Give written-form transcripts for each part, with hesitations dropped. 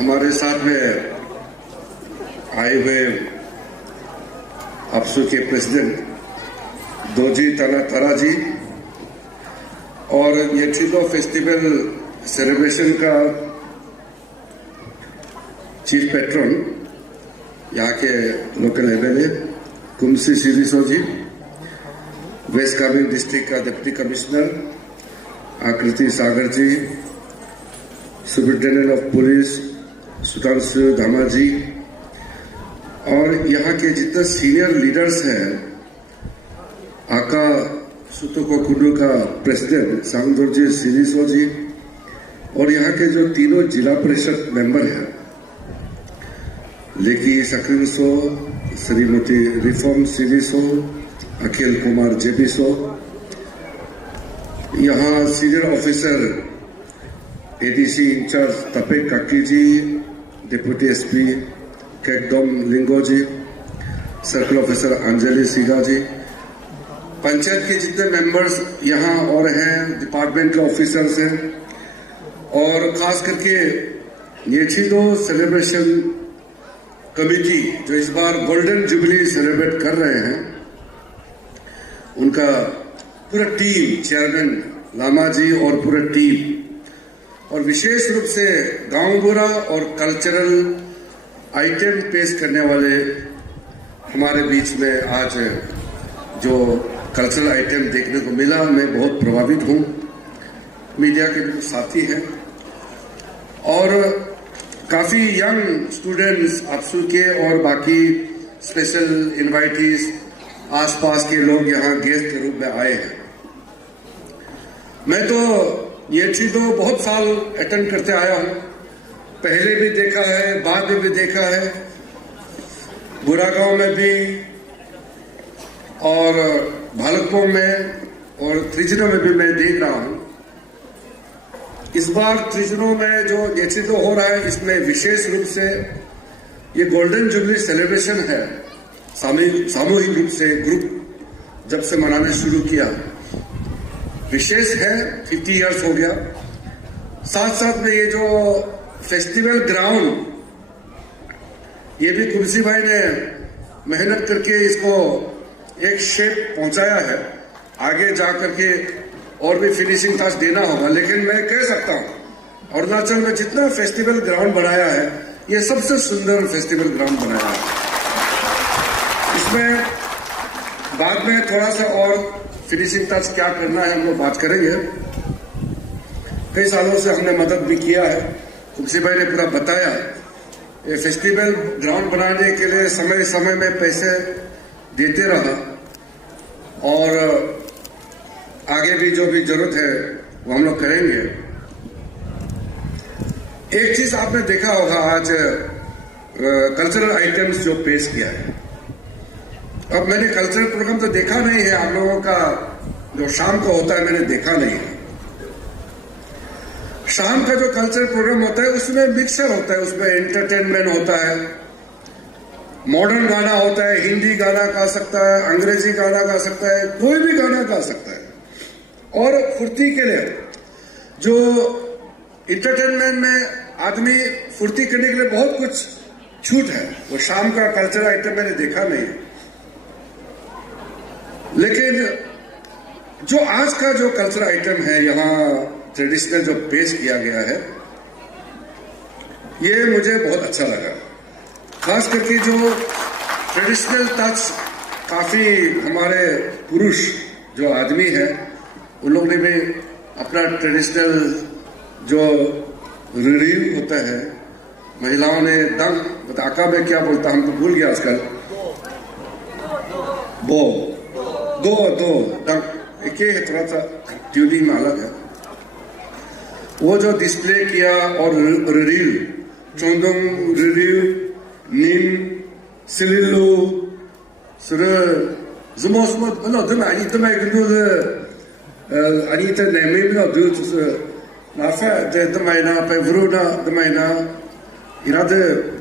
हमारे साथ में आए हुए आपसू के प्रेसिडेंट दोजी तरा जी और ये चिलो फेस्टिवल सेलिब्रेशन का चीफ पेट्रन यहाँ के लोकल एमएलए कुमसी शिरीसो जी, वेस्ट कामेंग डिस्ट्रिक्ट का डिप्टी कमिश्नर आकृति सागर जी, सुपरिटेंडेंट ऑफ पुलिस सुधांशु धामा जी और यहाँ के जितने सीनियर लीडर्स हैं, आका सुतोको कुंडू का प्रेसिडेंट सांगदोरजी सिरिसो जी और यहाँ के जो तीनों जिला परिषद मेंबर हैं, लेकी सक्रिंसो, श्रीमती रिफॉर्म सिरिसो, अखिल कुमार जेबिसो, यहाँ सीनियर ऑफिसर एडीसी इंचार्ज तपेक काकी जी, डिप्टी एसपी केकडोम लिंगो जी, सर्कल ऑफिसर अंजलि सीगा जी, पंचायत के जितने मेंबर्स यहाँ और हैं, डिपार्टमेंट के ऑफिसर्स हैं और खास करके ये चिलो सेलिब्रेशन कमेटी जो इस बार गोल्डन जुबली सेलिब्रेट कर रहे हैं, उनका पूरा टीम, चेयरमैन लामा जी और पूरा टीम और विशेष रूप से गांव बुरा और कल्चरल आइटम पेश करने वाले हमारे बीच में आज जो कल्चरल आइटम देखने को मिला, मैं बहुत प्रभावित हूं। मीडिया के भी साथी हैं और काफी यंग स्टूडेंट्स आपसू के और बाकी स्पेशल इनवाइटीज आसपास के लोग यहाँ गेस्ट के रूप में आए हैं। मैं तो ये चीज़ों बहुत साल अटेंड करते आया हूँ, पहले भी देखा है, बाद में भी देखा है, बुरागांव में भी और भालुकपोंग में और त्रिजुना में भी मैं देख रहा हूँ। इस बार त्रिजुना में जो ये चीज़ों हो रहा है, इसमें विशेष रूप से ये गोल्डन जुबली सेलिब्रेशन है, सामूहिक रूप से ग्रुप जब से मनाने शुरू किया, विशेष है, 50 इयर्स हो गया। साथ साथ में ये जो फेस्टिवल ग्राउंड, ये भी कुर्सी भाई ने मेहनत करके इसको एक शेप पहुंचाया है, आगे जाकर के और भी फिनिशिंग टच देना होगा, लेकिन मैं कह सकता हूं अरुणाचल में जितना फेस्टिवल ग्राउंड बनाया है, ये सबसे सुंदर फेस्टिवल ग्राउंड बनाया है। इसमें बाद में थोड़ा सा और फिनिशिंग टच क्या करना है हम लोग बात करेंगे। कई सालों से हमने मदद भी किया है, कुर्सी भाई ने पूरा बताया। ये फेस्टिवल ग्राउंड बनाने के लिए समय समय में पैसे देते रहा और आगे भी जो भी जरूरत है वो हम लोग करेंगे। एक चीज आपने देखा होगा, आज कल्चरल आइटम्स जो पेश किया है। अब मैंने कल्चरल प्रोग्राम तो देखा नहीं है, आप लोगों का जो शाम को होता है मैंने देखा नहीं है। शाम का जो कल्चरल प्रोग्राम होता है उसमें मिक्सर होता है, उसमें एंटरटेनमेंट होता है, मॉडर्न गाना होता है, हिंदी गाना गा सकता है, अंग्रेजी गाना गा सकता है, कोई भी गाना गा सकता है। और फुर्ती के लिए जो इंटरटेनमेंट में आदमी फुर्ती करने के लिए बहुत कुछ छूट है, वो शाम का कल्चरल आइटम मैंने देखा नहीं है। लेकिन जो आज का जो कल्चरल आइटम है यहाँ ट्रेडिशनल जो पेश किया गया है, ये मुझे बहुत अच्छा लगा। खास करके जो ट्रेडिशनल टच, काफी हमारे पुरुष जो आदमी है उन लोग ने भी अपना ट्रेडिशनल जो रिलीव होता है, महिलाओं ने दंग बताका में क्या बोलता हम तो भूल गया आजकल, दो दंग एक है, थोड़ा सा ट्यूनिंग में अलग है, वो जो डिस्प्ले किया और रिलीव चोंदोंग रिलीव नीम सिलिलू सुर जुमोस्मोत बनो दमाई गनु Anita Nemina do to Nafa, the Damaina, Pevruna, Damaina, Irade,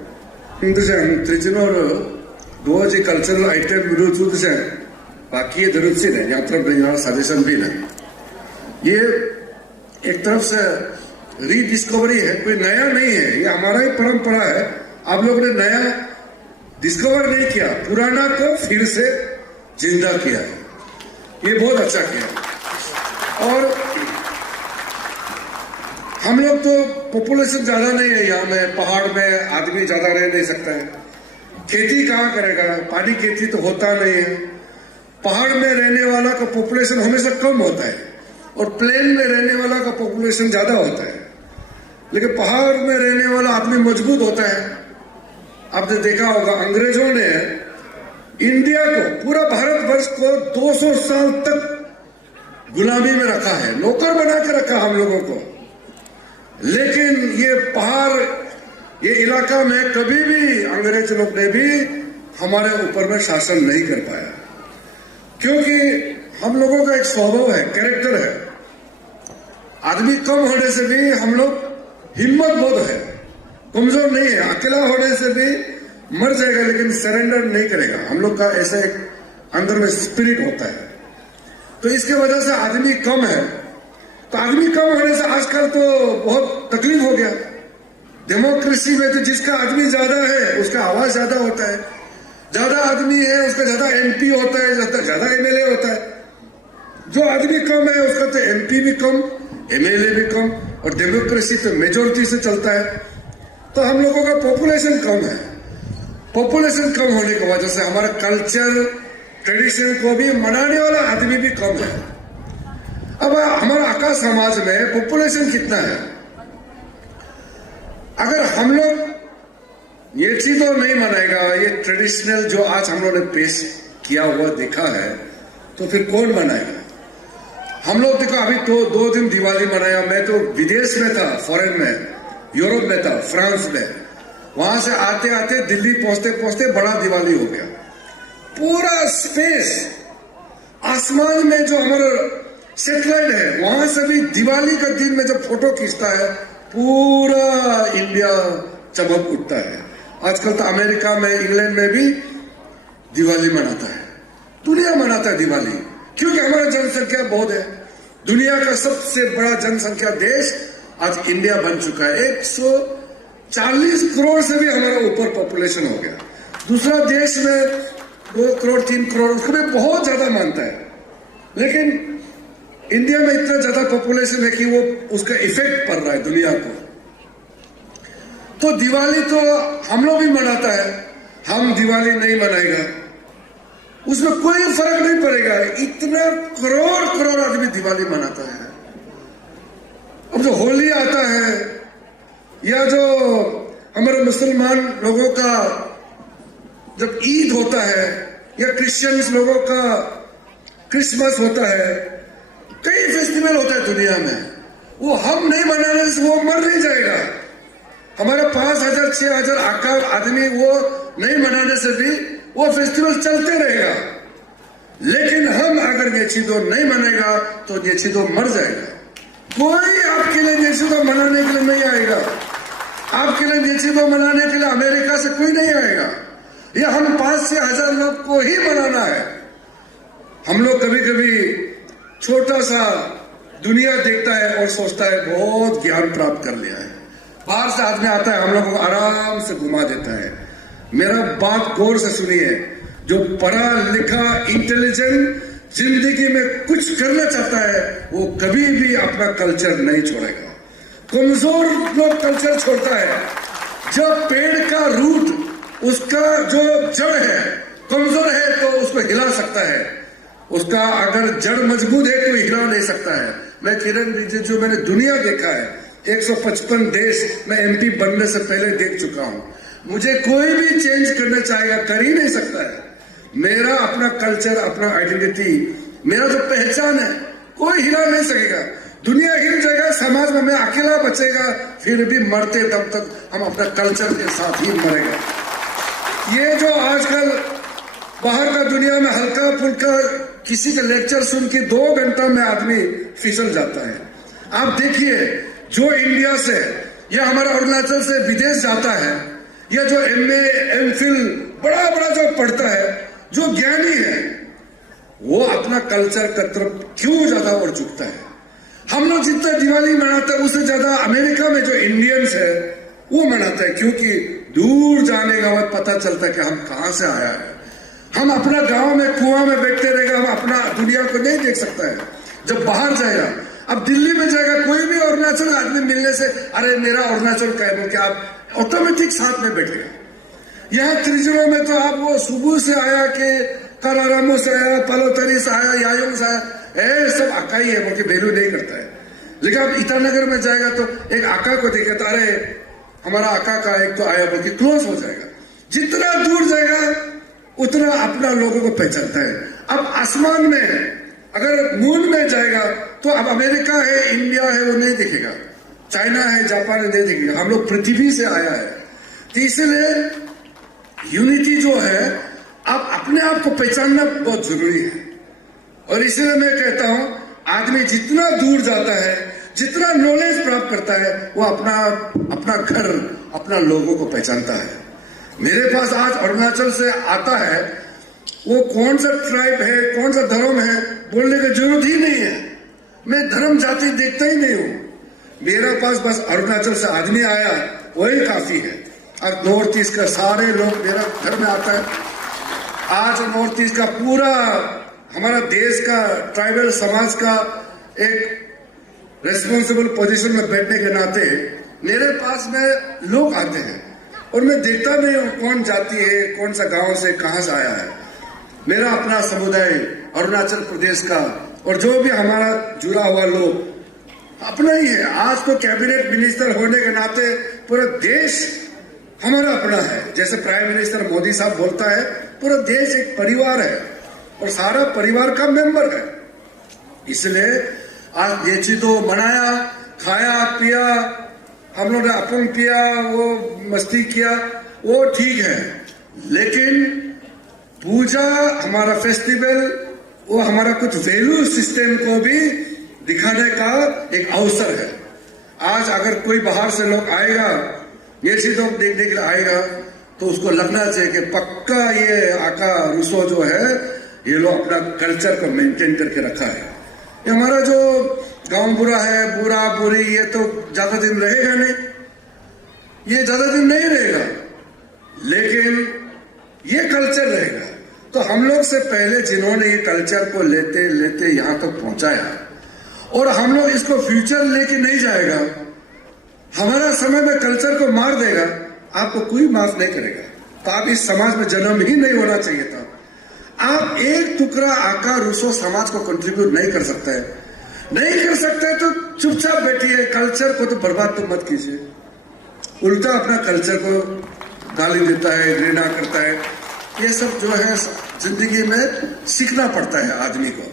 Indushan, Triginoro, Doji cultural item, Rutushan, Baki, the Rutsin, Yatra Brina, Suggestion Bina. ये एक तरफ से रीडिस्कवरी है, कोई नया नहीं है, ये हमारा ही परंपरा है। आप लोगों ने नया डिस्कवर नहीं किया, पुराना को फिर से जिंदा किया है, ये बहुत अच्छा किया। और हम लोग तो पॉपुलेशन ज्यादा नहीं है यहाँ में, पहाड़ में आदमी ज्यादा रह नहीं सकता है, खेती कहाँ करेगा, पानी खेती तो होता नहीं है। पहाड़ में रहने वाला का पॉपुलेशन हमेशा कम होता है और प्लेन में रहने वाला का पॉपुलेशन ज्यादा होता है, लेकिन पहाड़ में रहने वाला आदमी मजबूत होता है। आपने देखा होगा अंग्रेजों ने इंडिया को, पूरा भारतवर्ष को 200 साल तक गुलामी में रखा है, नौकर बना के रखा हम लोगों को। लेकिन ये पहाड़, ये इलाका में कभी भी अंग्रेज लोग ने भी हमारे ऊपर में शासन नहीं कर पाया, क्योंकि हम लोगों का एक स्वभाव है, कैरेक्टर है। आदमी कम होने से भी हम लोग हिम्मत बहुत है, कमजोर नहीं है। अकेला होने से भी मर जाएगा लेकिन सरेंडर नहीं करेगा। हम लोग का ऐसा एक अंदर में स्पिरिट होता है, तो इसके वजह से आदमी कम है। तो आदमी कम होने से आजकल तो बहुत तकलीफ हो गया। डेमोक्रेसी में तो जिसका आदमी ज्यादा है उसका आवाज ज्यादा होता है, ज्यादा आदमी है उसका ज्यादा एमपी होता है, ज्यादा एमएलए होता है। जो आदमी कम है उसका तो एमपी भी कम, एमएलए भी कम, और डेमोक्रेसी तो मेजोरिटी से चलता है। तो हम लोगों का पॉपुलेशन कम है। पॉपुलेशन कम होने की वजह से हमारा कल्चर, ट्रेडिशन को भी मनाने वाला आदमी भी कम है। अब हमारा आका समाज में पॉपुलेशन कितना है? अगर हम लोग ये चीज तो नहीं मनाएगा, ये ट्रेडिशनल जो आज हम लोगों ने पेश किया हुआ देखा है, तो फिर कौन मनाएगा? हम लोग देखो अभी तो 2 दिन दिवाली मनाया। मैं तो विदेश में था, फॉरेन में, यूरोप में था, फ्रांस में। वहां से आते आते दिल्ली पहुंचते पहुंचते बड़ा दिवाली हो गया। पूरा स्पेस, आसमान में जो हमारा सैटेलाइट है, वहां से भी दिवाली का दिन में जब फोटो खींचता है पूरा इंडिया चमक उठता है। आजकल तो अमेरिका में, इंग्लैंड में भी दिवाली मनाता है, दुनिया मनाता है दिवाली, क्योंकि हमारा जनसंख्या बहुत है। दुनिया का सबसे बड़ा जनसंख्या देश आज इंडिया बन चुका है। 140 करोड़ से भी हमारा ऊपर पॉपुलेशन हो गया। दूसरा देश में 2 करोड़ 3 करोड़, उसको भी बहुत ज्यादा मानता है, लेकिन इंडिया में इतना ज्यादा पॉपुलेशन है कि वो उसका इफेक्ट पड़ रहा है दुनिया को। तो दिवाली तो हम लोग भी मनाता है, हम दिवाली नहीं मनाएगा, उसमें कोई फर्क नहीं पड़ेगा। इतना करोड़ करोड़ आदमी दिवाली मनाता है। अब जो होली आता है, या जो हमारे मुसलमान लोगों का जब ईद होता है, या क्रिश्चियंस लोगों का क्रिसमस होता है, कई फेस्टिवल होता है दुनिया में, वो हम नहीं मनाने से वो मर नहीं जाएगा। हमारा 5000 6000 आदमी वो नहीं मनाने से भी वो फेस्टिवल चलते रहेगा। लेकिन हम अगर ये चीजों नहीं मनेगा तो ये चीजों मर जाएगा। कोई आपके लिए ये चीजों मनाने के लिए नहीं आएगा। आपके लिए ये चीजों मनाने के लिए अमेरिका से कोई नहीं आएगा। ये हम 5 से 1000 लोग को ही मनाना है। हम लोग कभी कभी छोटा सा दुनिया देखता है और सोचता है बहुत ज्ञान प्राप्त कर लिया है। बाहर से आदमी आता है, हम लोगों को आराम से घुमा देता है। मेरा बात गौर से सुनिए, जो पढ़ा लिखा इंटेलिजेंट जिंदगी में कुछ करना चाहता है वो कभी भी अपना कल्चर नहीं छोड़ेगा। कमजोर लोग कल्चर छोड़ता है। जब पेड़ का रूट, उसका जो जड़ है कमजोर है तो उसको हिला सकता है, उसका अगर जड़ मजबूत है तो हिला नहीं सकता है। मैं किरण रिजिजू, जो मैंने दुनिया देखा है, 155 देश मैं एमपी बनने से पहले देख चुका हूं। मुझे कोई भी चेंज करना चाहेगा कर ही नहीं सकता है। मेरा अपना कल्चर, अपना आइडेंटिटी, मेरा जो पहचान है कोई हिला नहीं सकेगा। दुनिया हिल जाएगा, समाज में मैं अकेला बचेगा, फिर भी मरते दम तक हम अपना कल्चर के साथ ही मरेगा। ये जो आजकल बाहर का दुनिया में हल्का फुल्का किसी का लेक्चर सुन के 2 घंटा में आदमी फिसल जाता है। आप देखिए, जो इंडिया से या हमारा अरुणाचल से विदेश जाता है, या जो MA MPhil बड़ा बड़ा जो पढ़ता है, जो ज्ञानी है, वो अपना कल्चर की तरफ क्यों ज्यादा और झुकता है? हम लोग जितना दिवाली मनाते हैं उससे ज्यादा अमेरिका में जो इंडियंस है वो मनाते हैं, क्योंकि दूर जाने का बाद पता चलता है कि हम कहां से आया है। हम अपना गांव में कुआं में बैठते रहेगा, हम अपना दुनिया को नहीं देख सकता है। जब बाहर जाएगा, अब दिल्ली में जाएगा, कोई भी अरुणाचल आदमी मिलने से अरे मेरा अरुणाचल का है बोल के आप ऑटोमेटिक साथ में बैठ गए। यहाँ त्रिजुरा में तो आप वो सुबह से आया कि करारामो से आया, पलोतरी से आया, यायोंग से आया, सब आका ही है बोल के वैल्यू नहीं करता है। लेकिन अब ईटानगर में जाएगा तो एक आका को देखे तो अरे हमारा आका का एक तो आया बोल के क्लोज हो जाएगा। जितना दूर जाएगा उतना अपना लोगों को पहचानता है। अब आसमान में अगर मून में जाएगा तो अब अमेरिका है, इंडिया है वो नहीं दिखेगा, चाइना है, जापान है नहीं दिखेगा। हम लोग पृथ्वी से आया है। तो इसलिए यूनिटी जो है आप अपने आप को पहचानना बहुत जरूरी है। और इसलिए मैं कहता हूं आदमी जितना दूर जाता है, जितना नॉलेज प्राप्त करता है, वो अपना घर, अपना लोगों को पहचानता है। मेरे पास आज अरुणाचल से आता है, वो कौन सा ट्राइब है, कौन सा धर्म है बोलने की जरूरत ही नहीं है। मैं धर्म जाति देखता ही नहीं हूं। मेरा पास बस अरुणाचल से आदमी आया वही काफी है। अब नॉर्थ ईस्ट का सारे लोग मेरा घर में आता है। आज नॉर्थ ईस्ट का पूरा हमारा देश का ट्राइबल समाज का एक रेस्पॉन्सिबल पोजीशन में बैठने के नाते मेरे पास में लोग आते हैं और मैं देखता नहीं हूं कौन जाति है, कौन सा गांव से कहां से आया है। मेरा अपना समुदाय अरुणाचल प्रदेश का और जो भी हमारा जुड़ा हुआ लोग अपना ही है। आज तो कैबिनेट मिनिस्टर होने के नाते पूरा देश हमारा अपना है। जैसे प्राइम मिनिस्टर मोदी साहब बोलता है पूरा देश एक परिवार है और सारा परिवार का मेंबर है। इसलिए आज ये चीजों मनाया, खाया पिया, हम लोग ने अपन पिया, वो मस्ती किया, वो ठीक है। लेकिन पूजा हमारा फेस्टिवल वो हमारा कुछ वैल्यू सिस्टम को भी दिखाने का एक अवसर है। आज अगर कोई बाहर से लोग आएगा, ये चीजों देखने के लिए आएगा, तो उसको लगना चाहिए कि पक्का ये आका रूसो जो है ये लोग अपना कल्चर को मेंटेन करके रखा है। ये हमारा जो गांव बुरा है, बुरा बुरी, ये तो ज्यादा दिन रहेगा नहीं, ये ज्यादा दिन नहीं रहेगा, लेकिन ये कल्चर रहेगा। तो हम लोग से पहले जिन्होंने ये कल्चर को लेते लेते यहां तक पहुंचाया और हम लोग इसको फ्यूचर लेके नहीं जाएगा, हमारा समय में कल्चर को मार देगा, आपको कोई माफ नहीं करेगा। तो आप इस समाज में जन्म ही नहीं होना चाहिए था। आप एक टुकड़ा आका रूसो समाज को कंट्रीब्यूट नहीं कर सकता है, नहीं कर सकता है तो चुपचाप बैठिए। कल्चर को तो बर्बाद तो मत कीजिए। उल्टा अपना कल्चर को गाली देता है, घृणा करता है, ये सब जो है जिंदगी में सीखना पड़ता है आदमी को।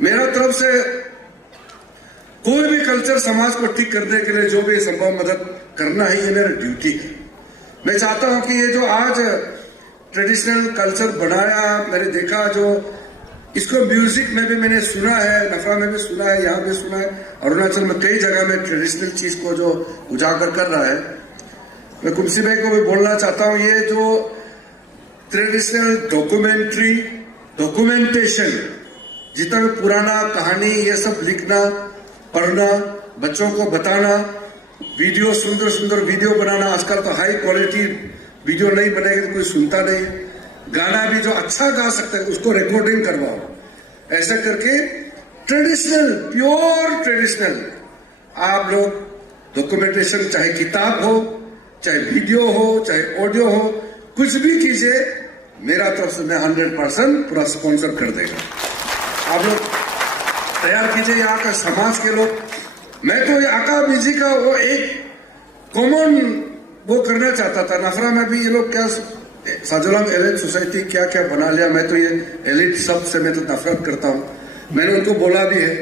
मेरा तरफ से कोई भी कल्चर समाज को ठीक करने के लिए जो भी संभव मदद करना है, ये मेरा ड्यूटी है। मैं चाहता हूं कि ये जो आज ट्रेडिशनल कल्चर बनाया, मैंने देखा जो इसको म्यूजिक में भी मैंने सुना है, नफरा में भी सुना है, यहाँ भी सुना है, अरुणाचल में कई जगह में ट्रेडिशनल चीज को जो उजागर कर रहा है। मैं कुमसी भाई को भी बोलना चाहता हूँ, ये जो ट्रेडिशनल डॉक्यूमेंटेशन, जितना भी पुराना कहानी ये सब लिखना, पढ़ना, बच्चों को बताना, वीडियो सुंदर सुंदर वीडियो बनाना। आजकल तो हाई क्वालिटी वीडियो नहीं बनेगी तो कोई सुनता नहीं। गाना भी जो अच्छा गा सकता है उसको रिकॉर्डिंग करवाओ। ऐसा करके ट्रेडिशनल, प्योर ट्रेडिशनल आप लोग डॉक्यूमेंटेशन, चाहे किताब हो, चाहे वीडियो हो, चाहे ऑडियो हो, कुछ भी कीजिए। मेरा तरफ से मैं 100% पूरा स्पॉन्सर कर देगा। आप लोग तैयार कीजिए यहाँ का समाज के लोग। मैं तो आका बीजी का वो एक कॉमन वो करना चाहता था। नफरा में भी ये लोग क्या साजोलंग एलिट सोसाइटी क्या क्या बना लिया। मैं तो ये एलिट शब्द से मैं तो नफरत करता हूँ। मैंने उनको बोला भी है,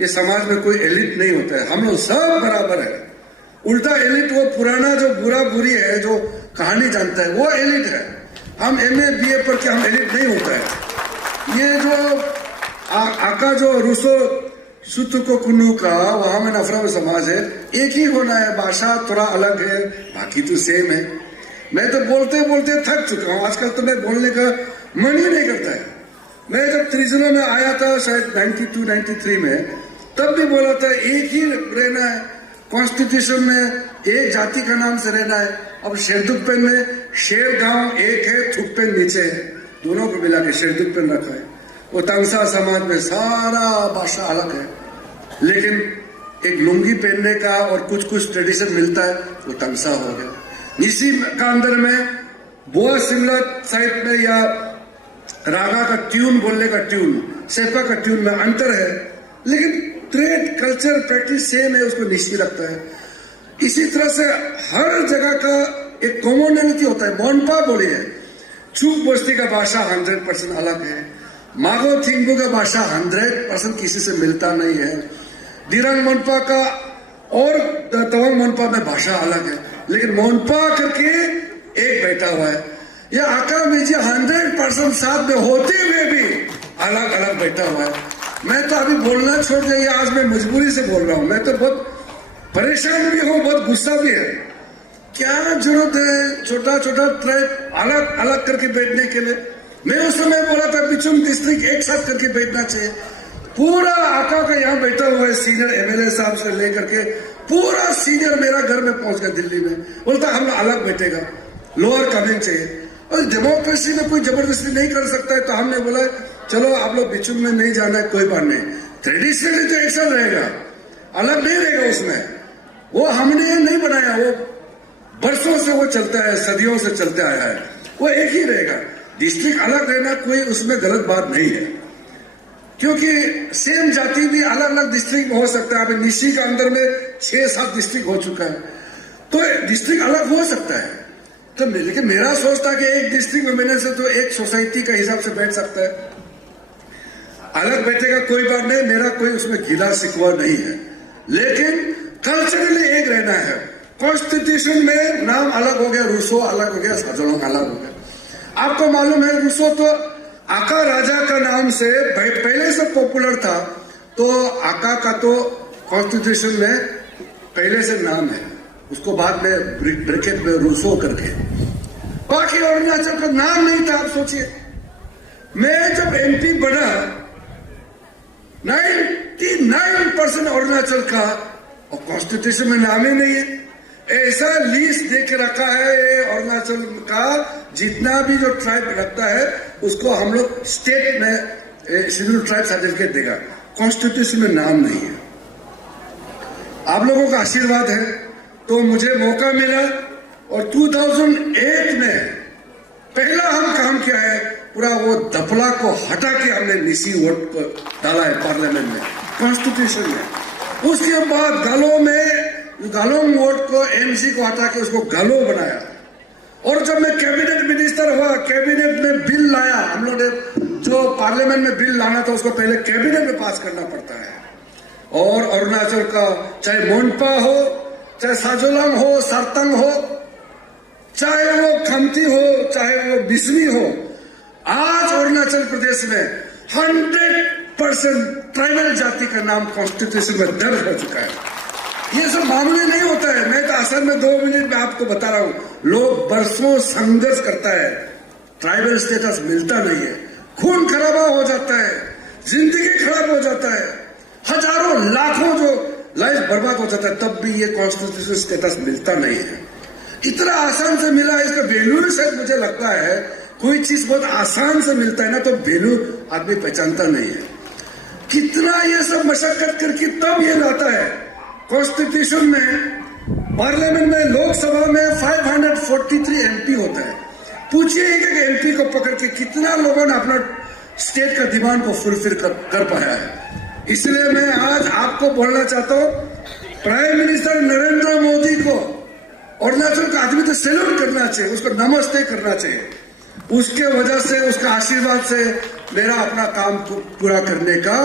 ये समाज में कोई एलिट नहीं होता है, हम लोग सब बराबर है। उल्टा एलिट वो पुराना जो बुरा बुरी है, जो कहानी जानता है, वो एलिट है। हम MA BA पर क्या हम एलिट नहीं होता है। ये जो आका जो रूसो सुतु को कुन्नू का वहां में नफरा में समाज है, एक ही होना है, भाषा थोड़ा अलग है, बाकी तो सेम है। मैं तो बोलते बोलते थक चुका हूं। आजकल तो मैं बोलने का मन ही नहीं करता है। मैं जब त्रिजुला में आया था शायद 92-93 में, तब भी बोला था एक ही रहना है, कॉन्स्टिट्यूशन में एक जाति का नाम से रहना है। अब शेरदुकपेन में शेर गांव एक है, थुकपेन नीचे है, दोनों को मिला के शेरदुकपेन रखा है। वो तंगसा समाज में सारा भाषा अलग है, लेकिन एक लुंगी पहनने का और कुछ कुछ ट्रेडिशन मिलता है, वो तंगसा हो गया। इसी का अंदर में बोआ सिमला साइड में या रागा का ट्यून बोलने का ट्यून, शेपा का ट्यून में अंतर है, लेकिन ट्रेड कल्चर प्रैक्टिस सेम है, उसको निश्चित रखता है। इसी तरह से हर जगह का एक कॉमनलिटी होता है। मोनपा बोलिए, चूक बस्ती का भाषा 100% अलग है, मागो थिंगबू का भाषा 100% किसी से मिलता नहीं है, दिरंग मोनपा का और तवांग मोनपा में भाषा अलग है, लेकिन मोनपा करके एक बैठा हुआ है। ये आका मीजिए 100% साथ में होते हुए भी अलग अलग बैठा हुआ है। मैं तो अभी बोलना छोड़ दिया, आज मैं मजबूरी से बोल रहा हूं। मैं तो बहुत परेशान भी हूं, बहुत गुस्सा भी है। क्या जरूरत है छोटा छोटा ट्राइब अलग अलग करके बैठने के लिए? मैं उस समय बोला था बिचुम डिस्ट्रिक्ट एक साथ करके बैठना चाहिए। पूरा आका का यहाँ बैठा हुआ है, सीनियर एमएलए साहब से लेकर के पूरा सीनियर मेरा घर में पहुंच गया दिल्ली में, बोलता हम अलग बैठेगा, लोअर कमिंग चाहिए। और डेमोक्रेसी में कोई जबरदस्ती नहीं कर सकता है, तो हमने बोला चलो आप लोग बिचुम में नहीं जाना है, कोई बात नहीं, ट्रेडिशनली तो ऐसा रहेगा, अलग नहीं रहेगा उसमें। वो हमने नहीं बनाया, वो बरसों से वो चलता है, सदियों से चलते आया है, वो एक ही रहेगा। डिस्ट्रिक्ट अलग रहना कोई उसमें गलत बात नहीं है, क्योंकि सेम जाति भी अलग अलग डिस्ट्रिक्ट में हो सकता है। अभी निशी का अंदर में 6-7 डिस्ट्रिक्ट हो चुका है, तो डिस्ट्रिक्ट अलग हो सकता है। तो लेकिन मेरा सोच था कि एक डिस्ट्रिक्ट में मैंने से तो एक सोसाइटी का हिसाब से बैठ सकता है, अलग बैठेगा कोई बात नहीं, मेरा कोई उसमें गिला शिकवा नहीं है, लेकिन कल्चरली एक रहना है। कॉन्स्टिट्यूशन में नाम अलग हो गया, रूसो अलग हो गया, साजोलोंग अलग हो गया। आपको मालूम है रूसो तो आका राजा का नाम से पहले से पॉपुलर था, तो आका का तो कॉन्स्टिट्यूशन में पहले से नाम है, उसको बाद में ब्रैकेट में रूसो करके। बाकी अरुणाचल का नाम नहीं था। आप सोचिए, मैं जब एमपी बना 99% अरुणाचल का और कॉन्स्टिट्यूशन में नाम ही नहीं है। ऐसा लीस्ट दे के रखा है अरुणाचल का, जितना भी जो ट्राइब रखता है उसको हम लोग स्टेट में शेड्यूल ट्राइब सर्टिफिकेट देगा, कॉन्स्टिट्यूशन में नाम नहीं है। आप लोगों का आशीर्वाद है तो मुझे मौका मिला, और 2008 में पहला हम काम किया है, पूरा वो दफला को हटा के हमने निसी वोट को डाला है पार्लियामेंट में, कॉन्स्टिट्यूशन में। उसके बाद गालोंग वोट को एमसी को हटा के उसको गालो बनाया। और जब मैं कैबिनेट मिनिस्टर हुआ, कैबिनेट में बिल लाया, हम लोग ने जो पार्लियामेंट में बिल लाना था उसको पहले कैबिनेट में पास करना पड़ता है। और अरुणाचल का चाहे मोनपा हो, चाहे साजोलांग हो, सारतंग हो, चाहे वो खमती हो, चाहे वो बिस्मी हो, आज अरुणाचल प्रदेश में 100% ट्राइबल जाति का नाम कॉन्स्टिट्यूशन में दर्ज हो चुका है। ये सब मामूली नहीं होता है। मैं तो असल में 2 मिनट में आपको बता रहा हूं, लोग बरसों संघर्ष करता है, ट्राइबल स्टेटस मिलता नहीं है, खून खराबा हो जाता है, जिंदगी खराब हो जाता है, हजारों लाखों जो लाइफ बर्बाद हो जाता है, तब भी ये कॉन्स्टिट्यूशन स्टेटस मिलता नहीं है। इतना आसान से मिला है, इसका वैल्यू शायद मुझे लगता है, कोई चीज बहुत आसान से मिलता है ना तो वैल्यू आदमी पहचानता नहीं है। कितना ये सब मशक्कत करके तब ये लाता है। कॉन्स्टिट्यूशन में पार्लियामेंट में लोकसभा में 543 एमपी होता है। पूछिए एक एमपी को पकड़ के कितना लोगों ने अपना स्टेट का डिमांड को फुलफिल कर पाया है। इसलिए मैं आज आपको बोलना चाहता हूं, प्राइम मिनिस्टर नरेंद्र मोदी को अरुणाचल का आदमी तो सैल्यूट करना चाहिए, उसको नमस्ते करना चाहिए। उसके वजह से, उसका आशीर्वाद से मेरा अपना काम पूरा करने का,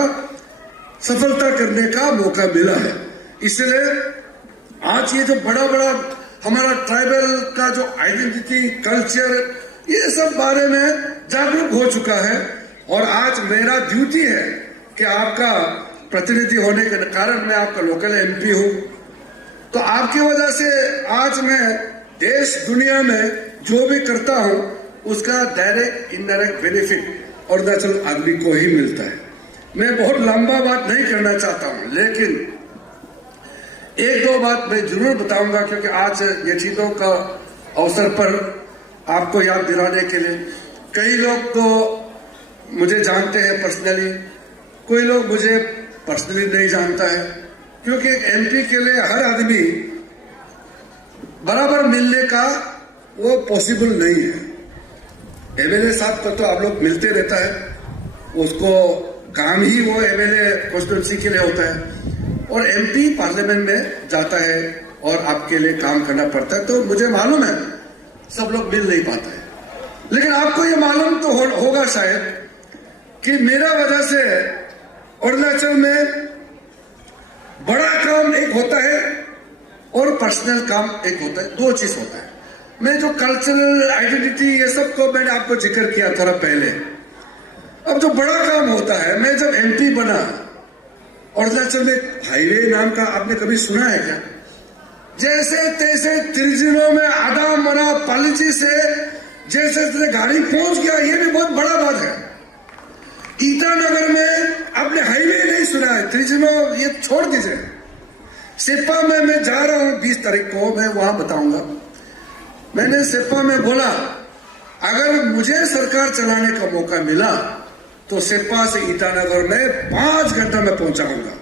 सफलता करने का मौका मिला है। इसलिए आज ये जो बड़ा बड़ा हमारा ट्राइबल का जो आइडेंटिटी, कल्चर, ये सब बारे में जागरूक हो चुका है। और आज मेरा ड्यूटी है कि आपका प्रतिनिधि होने के कारण मैं आपका लोकल एमपी हूं, तो आपकी वजह से आज मैं देश दुनिया में जो भी करता हूं उसका डायरेक्ट इनडायरेक्ट बेनिफिट अरुणाचल आदमी को ही मिलता है। मैं बहुत लंबा बात नहीं करना चाहता हूं, लेकिन एक दो बात मैं जरूर बताऊंगा, क्योंकि आज ये चीजों का अवसर पर आपको याद दिलाने के लिए कई लोग तो मुझे जानते हैं पर्सनली, कोई लोग मुझे पर्सनली नहीं जानता है, क्योंकि एक एमपी के लिए हर आदमी बराबर मिलने का वो पॉसिबल नहीं है। एमएलए साहब को तो आप लोग मिलते रहता है, उसको काम ही वो एमएलए कॉन्स्टिट्यूंसी के लिए होता है, और एमपी पार्लियामेंट में जाता है और आपके लिए काम करना पड़ता है। तो मुझे मालूम है सब लोग मिल नहीं पाते हैं, लेकिन आपको ये मालूम तो होगा शायद कि मेरा वजह से अरुणाचल में बड़ा काम एक होता है और पर्सनल काम एक होता है, दो चीज होता है। मैं जो कल्चरल आइडेंटिटी ये सब को मैंने आपको जिक्र किया थोड़ा पहले। अब जो बड़ा काम होता है, मैं जब एमपी बना, अरुणाचल में हाईवे नाम का आपने कभी सुना है क्या? जैसे तैसे त्रिजिनो में आधा मना पालिची से जैसे तैसे गाड़ी पहुंच गया, ये भी बहुत बड़ा बात है। ईटानगर में आपने हाईवे नहीं सुना है, त्रिजिनो ये छोड़ दीजिए। सेप्पा में मैं जा रहा हूं 20 तारीख को, मैं वहां बताऊंगा। मैंने सेप्पा में बोला अगर मुझे सरकार चलाने का मौका मिला तो सेप्पा से ईटानगर में 5 घंटा में पहुंचाऊंगा।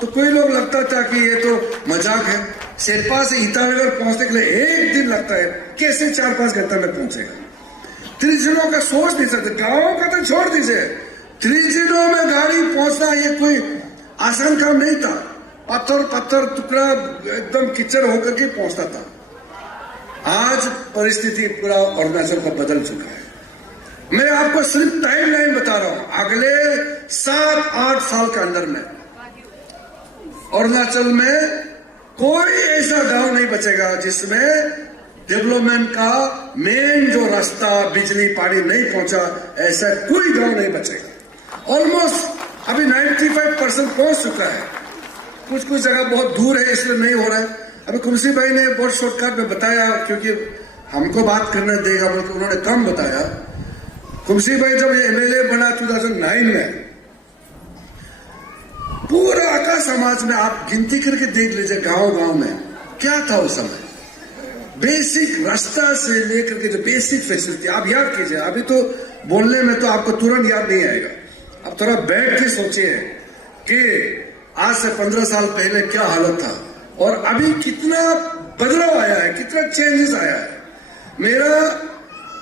तो कोई लोग लगता था कि ये तो मजाक है, सेप्पा से ईटानगर पहुंचने के लिए 1 दिन लगता है, कैसे 4-5 घंटा में पहुंचेगा? त्रिजिनो का सोच नहीं सकते, गांव का तो छोड़ दीजिए, त्रिजिनो में गाड़ी पहुंचना ये कोई आसान काम नहीं था। पत्थर टुकड़ा एकदम कीचड़ होकर के पहुंचता था। आज परिस्थिति पूरा अरुणाचल का बदल चुका है। मैं आपको सिर्फ टाइमलाइन बता रहा हूं, अगले 7-8 साल के अंदर में अरुणाचल में कोई ऐसा गांव नहीं बचेगा जिसमें डेवलपमेंट का मेन जो रास्ता, बिजली पानी नहीं पहुंचा, ऐसा कोई गांव नहीं बचेगा। ऑलमोस्ट अभी 95% पहुंच चुका है, कुछ कुछ जगह बहुत दूर है इसलिए नहीं हो रहा है। अभी कुमसी भाई ने बहुत शॉर्टकट में बताया, क्योंकि हमको बात करने देगा बल्कि उन्होंने कम बताया। कुमसी भाई जब ये एमएलए बना 2009 में, पूरा का समाज में आप गिनती करके देख लीजिए गांव गांव में क्या था उस समय। बेसिक रास्ता से लेकर के जो बेसिक फैसिलिटी आप याद कीजिए, अभी तो बोलने में तो आपको तुरंत याद नहीं आएगा। अब थोड़ा बैठ के सोचिए कि आज से 15 साल पहले क्या हालत था और अभी कितना बदलाव आया है, कितना चेंजेस आया है। मेरा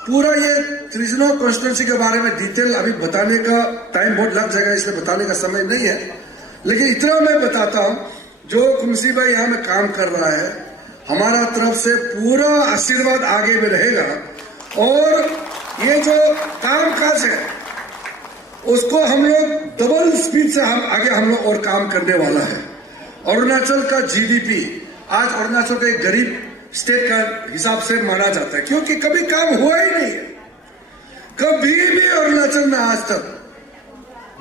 पूरा ये त्रिजिनो कॉन्स्टिट्यूंसी के बारे में डिटेल अभी बताने का टाइम बहुत लग जाएगा, इसलिए बताने का समय नहीं है, लेकिन इतना मैं बताता हूं, जो कुमसी भाई यहाँ में काम कर रहा है, हमारा तरफ से पूरा आशीर्वाद आगे में रहेगा। और ये जो काम काज है उसको हम लोग डबल स्पीड से हम लोग और काम करने वाला है। अरुणाचल का जीडीपी आज अरुणाचल का एक गरीब स्टेट का हिसाब से माना जाता है, क्योंकि कभी काम हुआ ही नहीं है। कभी भी अरुणाचल में आज तक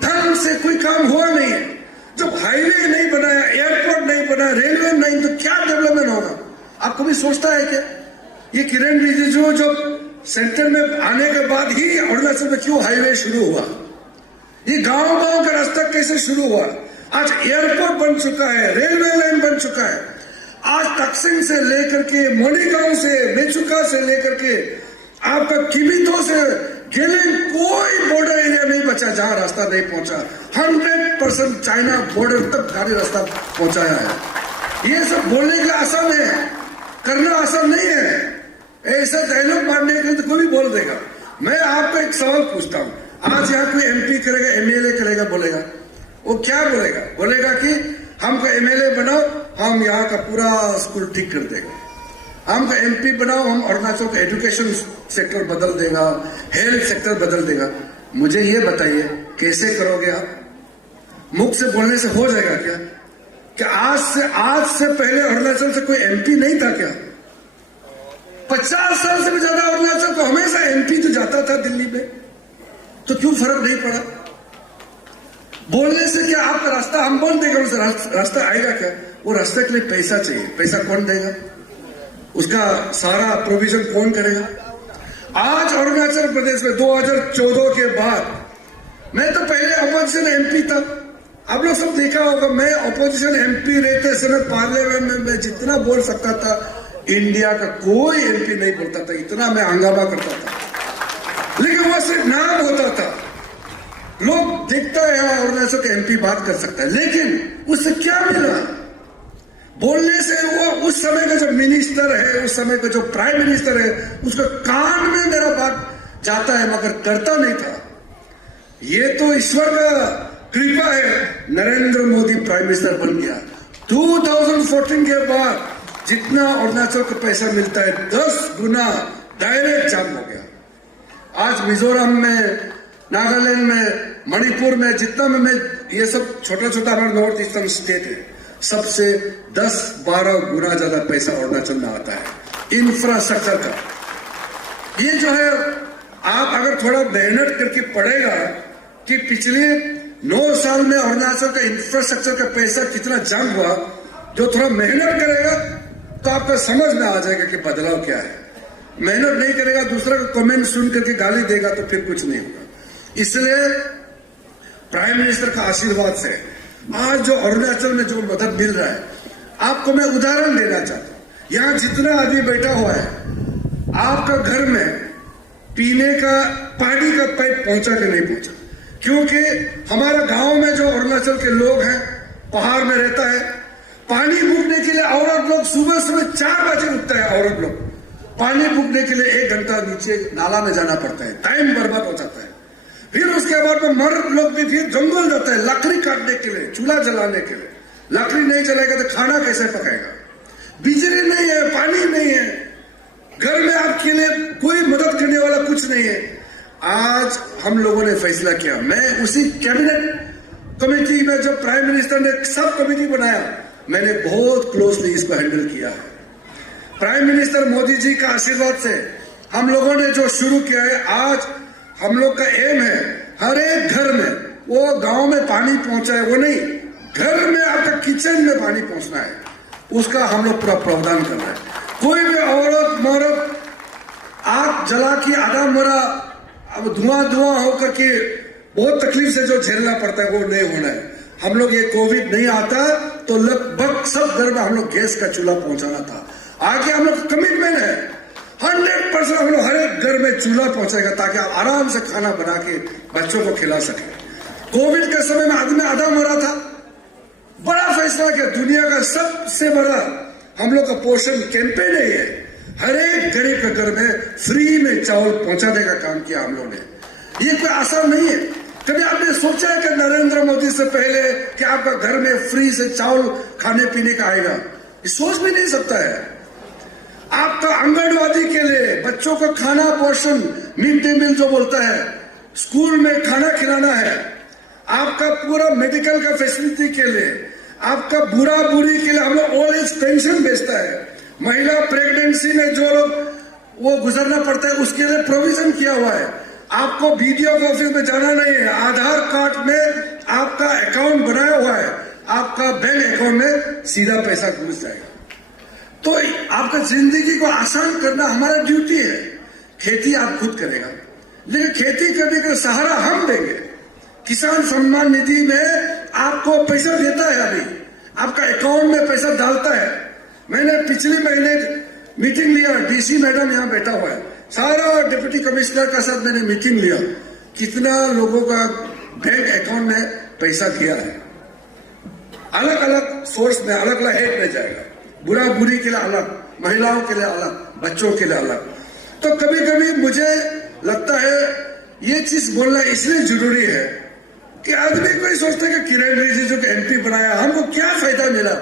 ढंग से कोई काम हुआ नहीं है। जब हाईवे नहीं बनाया, एयरपोर्ट नहीं बना, रेलवे नहीं, तो क्या डेवलपमेंट होगा? आप कभी सोचता है क्या? ये किरण रिजिजू जब सेंटर में आने के बाद ही अरुणाचल में क्यों हाईवे शुरू हुआ? ये गांव गांव का रास्ता कैसे शुरू हुआ? आज एयरपोर्ट बन चुका है, रेलवे लाइन बन चुका है। आज तकसिंग से लेकर के मोनीगांव से, मेचुका से लेकर के आपका किमितो से गेलिंग, कोई बॉर्डर एरिया नहीं बचा जहां रास्ता नहीं पहुंचा। 100% चाइना बॉर्डर तक गाड़ी रास्ता पहुंचाया है। ये सब बोलने के आसान है, करना आसान नहीं है। ऐसा डायलॉग मारने के लिए तो कोई भी बोल देगा। मैं आपको एक सवाल पूछता हूं, आज यहाँ कोई एमपी करेगा, एमएलए करेगा, बोलेगा वो क्या बोलेगा? बोलेगा कि हमको एमएलए बनाओ, हम यहाँ का पूरा स्कूल ठीक कर देगा। हमको एमपी बनाओ, हम अरुणाचल का एजुकेशन सेक्टर बदल देगा, हेल्थ सेक्टर बदल देगा। मुझे ये बताइए कैसे करोगे आप? मुख से बोलने से हो जाएगा क्या? क्या आज से पहले अरुणाचल से कोई एमपी नहीं था क्या? 50 साल से भी ज्यादा अरुणाचल को हमेशा एमपी तो जाता था दिल्ली में, तो क्यों फर्क नहीं पड़ा? बोलने से क्या आपका रास्ता हम बोल देगा, उस रास्ता आएगा क्या? वो रास्ते के लिए पैसा चाहिए, पैसा कौन देगा? उसका सारा प्रोविजन कौन करेगा? आज अरुणाचल प्रदेश में 2014 के बाद मैं तो पहले अपोजिशन एमपी था, आप लोग सब देखा होगा, मैं अपोजिशन एमपी रहते समय पार्लियामेंट में मैं जितना बोल सकता था इंडिया का कोई एमपी नहीं बोलता था, इतना मैं हंगामा करता था। लेकिन वो सिर्फ नाम होता था, लोग देखता है अरुणाचल का एमपी बात कर सकता है, लेकिन उससे क्या मिला? बोलने से वो उस समय का जो मिनिस्टर है, उस समय का जो प्राइम मिनिस्टर है, उसका कान में मेरा बात जाता है मगर करता नहीं था। ये तो ईश्वर का कृपा है, नरेंद्र मोदी प्राइम मिनिस्टर बन गया। 2014 के बाद जितना अरुणाचल को पैसा मिलता है 10 गुना डायरेक्ट जाम हो गया। आज मिजोरम में, नागालैंड में, मणिपुर में, जितना में ये सब छोटा छोटा हमारा नॉर्थ ईस्टर्न स्टेट है, सबसे 10-12 गुना ज्यादा पैसा अरुणाचल में आता है इंफ्रास्ट्रक्चर का। ये जो है, आप अगर थोड़ा मेहनत करके पड़ेगा कि पिछले 9 साल में अरुणाचल का इंफ्रास्ट्रक्चर का पैसा कितना जम हुआ, जो थोड़ा मेहनत करेगा तो आपको समझ में आ जाएगा कि बदलाव क्या है। मेहनत नहीं करेगा, दूसरा का कमेंट सुन करके गाली देगा तो फिर कुछ नहीं होगा। इसलिए प्राइम मिनिस्टर का आशीर्वाद से आज जो अरुणाचल में जो मदद मिल रहा है, आपको मैं उदाहरण देना चाहता हूं। यहां जितना आदमी बैठा हुआ है, आपका घर में पीने का पानी का पाइप पहुंचा कि नहीं पहुंचा? क्योंकि हमारा गांव में जो अरुणाचल के लोग हैं, पहाड़ में रहता है, पानी भूखने के लिए औरत लोग सुबह सुबह 4 बजे उठता है। औरत लोग पानी भूखने के लिए 1 घंटा नीचे नाला में जाना पड़ता है, टाइम बर्बाद हो जाता है। फिर उसके बाद में मर्द लोग भी फिर जंगल जाता है लकड़ी काटने के लिए, चूल्हा जलाने के लिए। लकड़ी नहीं जलाएगा तो खाना कैसे पकाएगा? बिजली नहीं है, पानी नहीं है, घर में आपके लिए कोई मदद करने वाला कुछ नहीं है। आज हम लोगों ने फैसला किया, मैं उसी कैबिनेट कमेटी में जो प्राइम मिनिस्टर ने सब कमेटी बनाया, मैंने बहुत क्लोजली इसको हैंडल किया है। प्राइम मिनिस्टर मोदी जी का आशीर्वाद से हम लोगों ने जो शुरू किया है, आज हम लोग का एम है हर एक घर में, वो गांव में पानी पहुंचाए, वो नहीं, घर में आपका किचन में पानी पहुंचना है, उसका हम लोग पूरा प्रावधान करना है। कोई भी औरत मर्द आग जला के आधा मरा, अब धुआं होकर के बहुत तकलीफ से जो झेलना पड़ता है, वो नहीं होना है। हम लोग ये कोविड नहीं आता तो लगभग सब घर में हम लोग गैस का चूल्हा पहुंचाना था। आगे हम लोग कमिटमेंट है 100% हम लोग हर एक घर में चूल्हा पहुंचाएगा, ताकि आप आराम से खाना बना के बच्चों को खिला सके। कोविड के समय में आदमी आधा मरा था, बड़ा फैसला किया, दुनिया का सबसे बड़ा हम लोग का पोषण कैंपेन है ये। हर एक गरीब के घर में फ्री में चावल पहुंचाने का काम किया हम लोगों ने। ये कोई आसान नहीं है। कभी आपने सोचा है कि नरेंद्र मोदी से पहले कि आपका घर में फ्री से चावल खाने पीने का आएगा? ये सोच भी नहीं सकता है। आपका आंगनवाड़ी के लिए बच्चों को खाना पोषण, मिड डे मील जो बोलता है, स्कूल में खाना खिलाना है। आपका पूरा मेडिकल का फैसिलिटी के लिए, आपका बुरा बुरी के लिए हम लोग ओल्ड एज पेंशन बेचता है। महिला प्रेगनेंसी में जो लोग वो गुजरना पड़ता है, उसके लिए प्रोविजन किया हुआ है। आपको बीडीओ ऑफिस में जाना नहीं है, आधार कार्ड में आपका अकाउंट बनाया हुआ है, आपका बैंक अकाउंट में सीधा पैसा घुस जाएगा। तो आपका जिंदगी को आसान करना हमारा ड्यूटी है। खेती आप खुद करेगा, लेकिन खेती करने का सहारा हम देंगे। किसान सम्मान निधि में आपको पैसा देता है, अभी आपका अकाउंट में पैसा डालता है। मैंने पिछले महीने मीटिंग लिया, डीसी मैडम यहाँ बैठा हुआ है, सारा डिप्टी कमिश्नर का साथ मैंने मीटिंग लिया, कितना लोगों का बैंक अकाउंट में पैसा किया है। अलग अलग सोर्स में, अलग अलग हेड में जाएगा, बुरा बुरी के लिए अलग, महिलाओं के लिए अलग, बच्चों के लिए अलग। तो कभी कभी मुझे लगता है ये चीज बोलना इसलिए जरूरी है कि आदमी कोई सोचता है कि किरण रिजिजू को एमपी बनाया, हमको क्या फायदा मिला?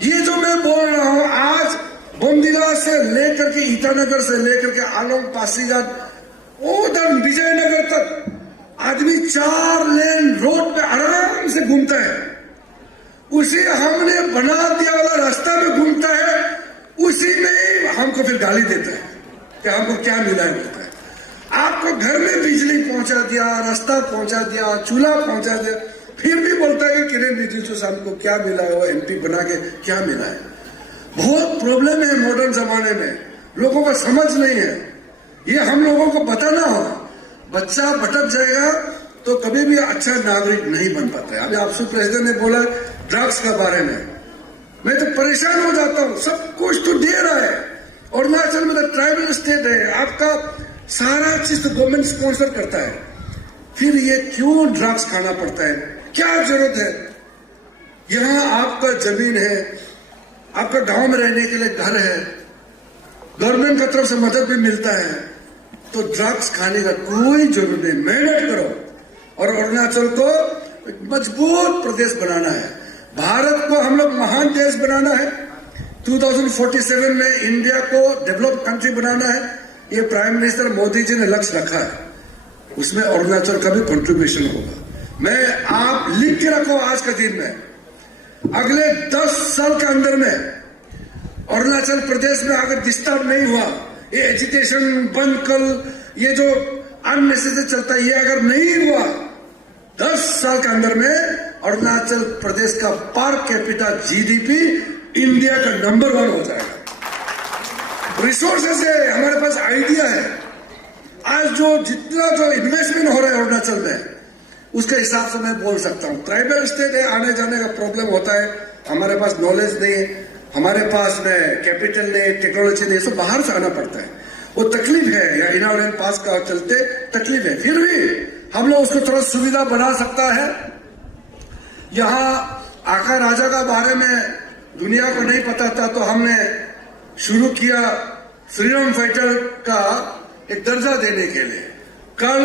ये जो मैं बोल रहा हूं, आज बोमदिला से लेकर के ईटानगर से लेकर के आलोंग पासीघाट उधर विजयनगर तक आदमी 4 लेन रोड पे आराम से घूमता है। उसी हमने बना दिया वाला रास्ता में घूमता है, उसी में हमको फिर गाली देता है कि हमको क्या मिला है बोलता है। आपको घर में बिजली पहुंचा दिया, रास्ता पहुंचा दिया, चूल्हा पहुंचा दिया, फिर भी बोलता है कि किरण रिजिजू से हमको क्या मिला है, वो एमपी बना के क्या मिला है। बहुत प्रॉब्लम है मॉडर्न जमाने में, लोगों का समझ नहीं है। ये हम लोगों को बताना होगा। बच्चा भटक जाएगा तो कभी भी अच्छा नागरिक नहीं बन पाता है। अभी आपसे प्रेसिडेंट ने बोला ड्रग्स के बारे में, मैं तो परेशान हो जाता हूँ। सब कुछ तो दे रहा है, अरुणाचल में तो ट्राइबल स्टेट है, आपका सारा चीज तो गवर्नमेंट स्पॉन्सर करता है, फिर ये क्यों ड्रग्स खाना पड़ता है? क्या जरूरत है? यहाँ आपका जमीन है, आपका गांव में रहने के लिए घर है, गवर्नमेंट की तरफ से मदद भी मिलता है, तो ड्रग्स खाने का कोई जरूरत नहीं। मेहनत करो और अरुणाचल को मजबूत प्रदेश बनाना है, भारत को हम लोग महान देश बनाना है, 2047 में इंडिया को डेवलप कंट्री बनाना है। ये प्राइम मिनिस्टर मोदी जी ने लक्ष्य रखा है, उसमें अरुणाचल का भी कंट्रीब्यूशन होगा। मैं आप लिख के रखो आज के दिन में, अगले 10 साल के अंदर में अरुणाचल प्रदेश में अगर डिस्टर्ब नहीं हुआ, ये एजुकेशन बंद कर, ये जो अननेसेसरी चलता है, ये अगर नहीं हुआ, 10 साल के अंदर में अरुणाचल प्रदेश का पर कैपिटा जीडीपी इंडिया का नंबर 1 हो जाएगा। रिसोर्सेस है, हमारे पास आइडिया है। आज जितना इन्वेस्टमेंट हो रहा है अरुणाचल में, उसके हिसाब से मैं बोल सकता हूँ। ट्राइबल स्टेट है, आने जाने का प्रॉब्लम होता है, हमारे पास नॉलेज नहीं है, हमारे पास में कैपिटल नहीं, टेक्नोलॉजी नहीं, सब बाहर से आना पड़ता है, वो तकलीफ है। या इनऑर्डिनेंस पास का चलते तकलीफ है, फिर भी हम लोग उसको थोड़ा सुविधा बना सकता है। यहाँ आका राजा का बारे में दुनिया को नहीं पता था, तो हमने शुरू किया फ्रीडम फाइटर का एक दर्जा देने के लिए। कल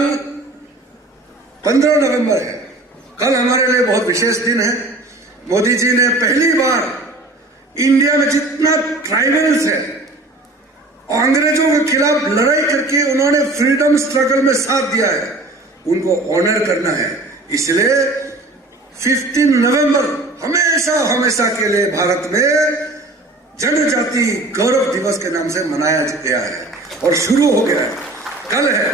15 नवंबर है, कल हमारे लिए बहुत विशेष दिन है। मोदी जी ने पहली बार इंडिया में जितना ट्राइबल्स है, अंग्रेजों के खिलाफ लड़ाई करके उन्होंने फ्रीडम स्ट्रगल में साथ दिया है, उनको ऑनर करना है। इसलिए 15 नवंबर हमेशा हमेशा के लिए भारत में जनजाति गौरव दिवस के नाम से मनाया गया है और शुरू हो गया है, कल है।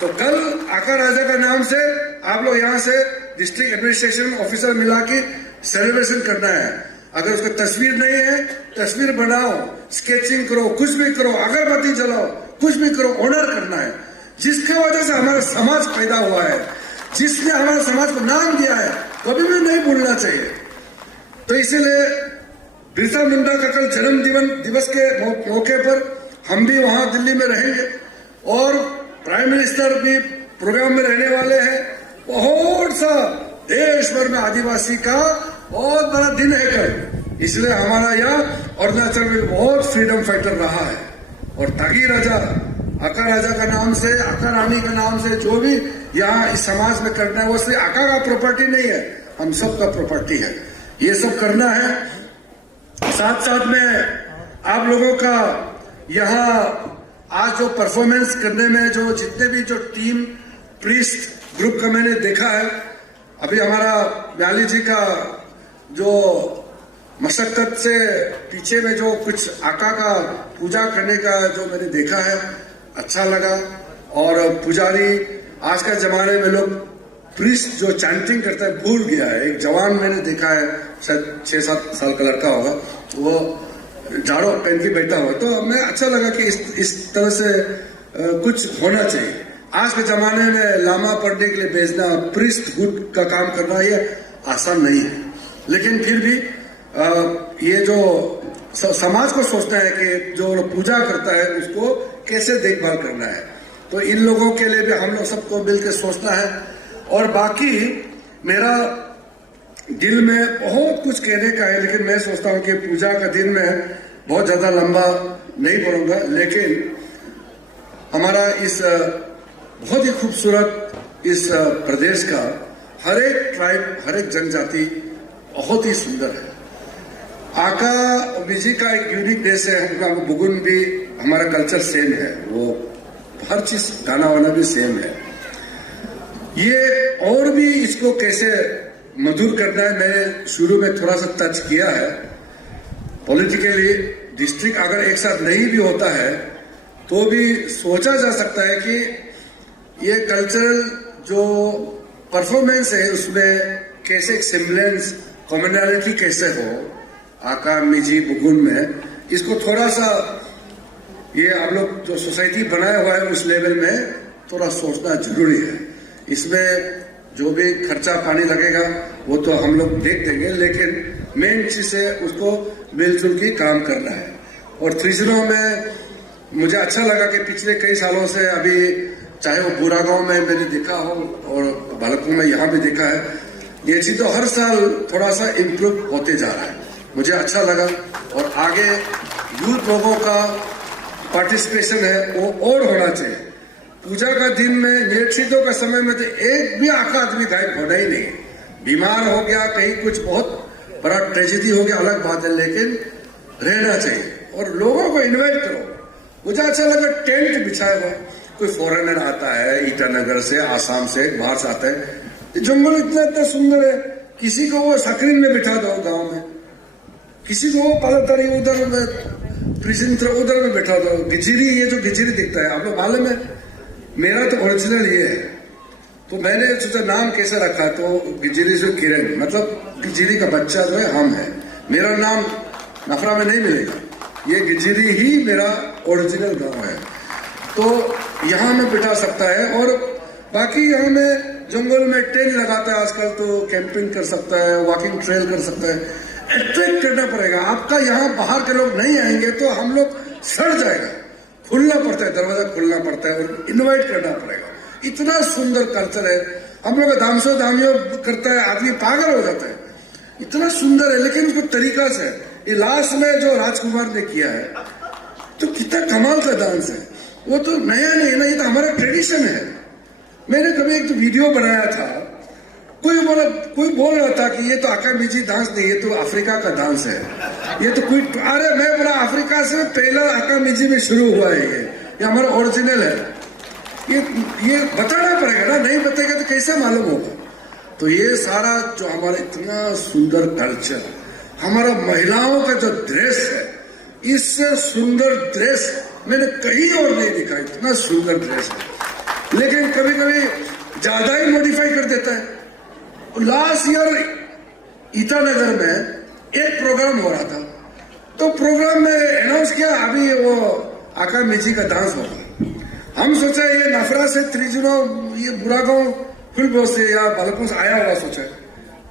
तो कल आका राजा का नाम से आप लोग यहाँ से डिस्ट्रिक्ट एडमिनिस्ट्रेशन ऑफिसर मिला के सेलिब्रेशन करना है। अगर उसका तस्वीर नहीं है, तस्वीर बनाओ, स्केचिंग करो, कुछ भी करो, अगरबत्ती जलाओ, कुछ भी करो, ऑनर करना है। जिसके वजह से हमारा समाज पैदा हुआ है, जिसने हमारे समाज को नाम दिया है, कभी भी नहीं भूलना चाहिए। तो इसीलिए बिरसा मुंडा का कल जन्म दिवस के मौके पर हम भी वहां दिल्ली में रहेंगे और प्राइम मिनिस्टर भी प्रोग्राम में रहने वाले हैं। बहुत सा देश भर में आदिवासी का बहुत बड़ा दिन है कल, इसलिए हमारा यहाँ अरुणाचल में बहुत फ्रीडम फाइटर रहा है। और तागी राजा, आका राजा का नाम से, आका रानी का नाम से जो भी यहाँ इस समाज में करना है, वो सिर्फ आका का प्रॉपर्टी नहीं है, हम सब का प्रॉपर्टी है। ये सब करना है। साथ साथ में आप लोगों का यहाँ आज जो परफॉर्मेंस करने में जो जितने भी जो टीम प्रीस्ट ग्रुप का मैंने देखा है, अभी हमारा व्याली जी का जो मशक्कत से पीछे में जो कुछ आका का पूजा करने का जो मैंने देखा है, अच्छा लगा। और पुजारी आज का जमाने में लोग प्रीस्ट जो चैंटिंग करता है भूल गया है। एक जवान मैंने देखा है, शायद 6-7 साल का लड़का होगा, वो झाड़ू पहन के बैठा हुआ, तो हमें अच्छा लगा कि इस तरह से कुछ होना चाहिए। आज के जमाने में लामा पढ़ने के लिए भेजना, प्रीस्ट हुड का काम करना, ये आसान नहीं है। लेकिन फिर भी ये जो समाज को सोचना है कि जो पूजा करता है उसको कैसे देखभाल करना है, तो इन लोगों के लिए भी हम लोग सबको मिलकर सोचना है। और बाकी मेरा दिल में बहुत कुछ कहने का है, लेकिन मैं सोचता हूँ कि पूजा का दिन में बहुत ज्यादा लंबा नहीं बोलूंगा। लेकिन हमारा इस बहुत ही खूबसूरत इस प्रदेश का हर एक ट्राइब, हर एक जनजाति बहुत ही सुंदर है। आका विजी का एक यूनिक देश है, उनका बुगुन भी हमारा कल्चर सेम है, वो हर चीज गाना वाना भी सेम है। ये और भी इसको कैसे मधुर करना है, मैंने शुरू में थोड़ा सा टच किया है। पॉलिटिकली डिस्ट्रिक्ट अगर एक साथ नहीं भी होता है तो भी सोचा जा सकता है कि ये कल्चरल जो परफॉर्मेंस है उसमें कैसे एक सिमलेंस, कॉमनैलिटी कैसे हो आका मिजी बुगुन में, इसको थोड़ा सा ये आप लोग जो सोसाइटी बनाया हुआ है उस लेवल में थोड़ा सोचना जरूरी है। इसमें जो भी खर्चा पानी लगेगा वो तो हम लोग देख देंगे, लेकिन मेन चीज है उसको मिलजुल के काम करना है। और त्रिजुना में मुझे अच्छा लगा कि पिछले कई सालों से अभी चाहे वो बुरागांव में मैंने देखा हो और बालकों में यहाँ भी देखा है, ये चीज तो हर साल थोड़ा सा इम्प्रूव होते जा रहा है, मुझे अच्छा लगा। और आगे यूथ लोगों का पार्टिसिपेशन है वो और होना चाहिए। पूजा का दिन में नेतृत्व का समय में तो एक भी आका आदमी गायब होना ही नहीं, बीमार हो गया कहीं कुछ बहुत बड़ा ट्रेजेडी हो गया अलग बात है, लेकिन रहना चाहिए और लोगों को इन्वाइट करो। मुझे अच्छा लगा टेंट बिछाया हुआ, कोई फॉरेनर आता है ईटानगर से, आसाम से, बाहर से आता है। जंगल इतना इतना सुंदर है, किसी को वो सकरीन में बिठा दो गांव में, किसी को वो पालतारी उधर में प्रिजन उधर में बिठा दो। गिजिरी, ये जो गिजिरी दिखता है आप लोग मालूम है, मेरा तो ओरिजिनल ये है, तो मैंने सोचा नाम कैसे रखा, तो गिजिरी से किरण, मतलब गिजिरी का बच्चा जो है हम है। मेरा नाम नफरा में नहीं मिलेगा, ये गिजिरी ही मेरा ओरिजिनल गांव है, तो यहाँ में बिठा सकता है। और बाकी यहाँ में जंगल में टेंट लगाता है आजकल, तो कैंपिंग कर सकता है, वॉकिंग ट्रेल कर सकता है। अट्रैक्ट करना पड़ेगा आपका, यहाँ बाहर के लोग नहीं आएंगे तो हम लोग सड़ जाएगा, खुलना पड़ता है, दरवाजा खुलना पड़ता है और इनवाइट करना पड़ेगा। इतना सुंदर कल्चर है, हम लोग दामसो दामियो करता है, आदमी पागल हो जाता है, इतना सुंदर है, लेकिन उसको तरीका से। ये लास्ट में जो राजकुमार ने किया है तो कितना कमाल का डांस है, वो तो नया नहीं ना, ये तो हमारा ट्रेडिशन है। मैंने कभी एक तो वीडियो बनाया था, कोई बोल रहा था कि ये तो आका मिजी डांस नहीं, ये तो अफ्रीका का डांस है, ये तो कोई, अरे मैं बोला अफ्रीका से पहला आका मिजी में शुरू हुआ है, ये हमारा ओरिजिनल है। ये बताना पड़ेगा ना, नहीं बताएगा तो कैसे मालूम होगा। तो ये सारा जो हमारा इतना सुंदर कल्चर, हमारा महिलाओं का जो ड्रेस है, इससे सुंदर ड्रेस मैंने कहीं और नहीं देखा, इतना सुंदर ड्रेस है। लेकिन कभी कभी ज्यादा ही मॉडिफाई कर देता है। लास्ट ईयर ईटानगर में एक प्रोग्राम हो रहा था, तो प्रोग्राम में अनाउंस किया अभी वो आका मिजी का डांस होगा। हम सोचा ये नफरा से त्रिजुना, ये बुरागांव फुलबो से या बालकों से आया होगा, सोचा